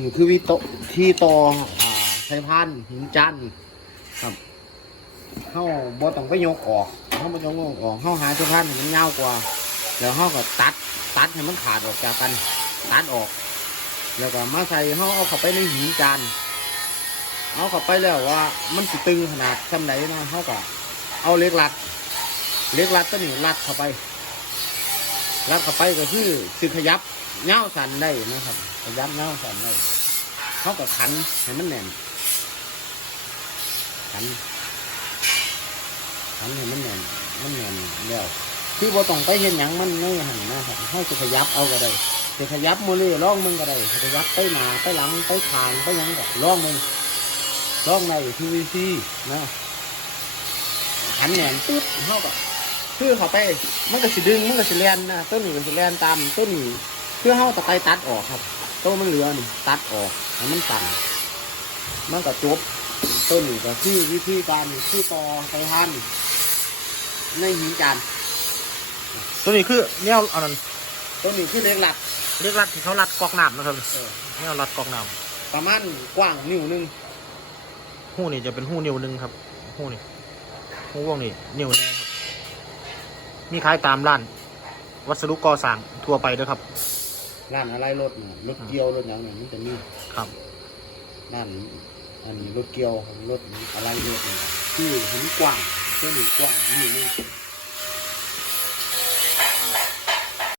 นี่คือวิโตที่ต่ออ่าใช้พานหินจันทร์ครับเข้าบ่ต้องไปยกออกเข้าบ่ต้องยกออกเข้าหาใช้พานให้มันยาวกว่า แล้วเข้าก็ตัดตัดให้มันขาดออกจากกันตัดออก แล้วก็มาใส่เข้าเอาเข้าไปในหินจานเอาเข้าไปแล้วว่า มันสิตึงขนาดสำไหนนะเขาก็เอาเล็กรัดเล็กรัดตัวนี้รัดเข้าไปรัดเข้าไปก็คือสิขยับ เงาสันได้นะครับขยับเงาสันได้เขาก็ขันให้มันแน่นขันขันให้มันแน่นมันแน่นแล้วคือบ่ต้องไปเห็นหยังมันไม่หันนะครับเขาจะขยับเอาก็ได้จะขยับมือเลยล่องมึงก็ได้จะขยับไปหนาไปหลังไปทางไปยังก็ล่องมึงล่องในทีวีซีนะขันแน่นปุ๊บเขาก็คือเขาไปมันก็สิดึงมันก็สิแลนนะต้นนี้ก็สิแลนตามต้นนี้ เพื่อเขาตะไปตัดออกครับต้นมันเหลือนี่ตัดออกให้มันสั่นมันก็จบต้นนี้ก็คือวิธีการที่ต่อไปพันในหินจานตัวนี้คือแนวอันนั้นต้นนี้คือเล็กหลักเรียกรัดที่เขารัดกอกน้ำนะครับเออแนวรัดกอกน้ประมาณกว้างนิ้วหนึงำหู้นี่จะเป็นหู้นิ้วหนึ่งครับหู้นี่หู้วงนี่นิ้วหนึงครับมีขายตามร้าน วัสดุก่อสร้างทั่วไปเด้วยครับ ร้านอะไรรถน่ะรถเกียวรถอย่างนี้มันจะมีครับร้านอันนี้รถเกียวรถอะไรรถนี่คือเห็นกว้างต้นนี้กว้างนิ้วหนึง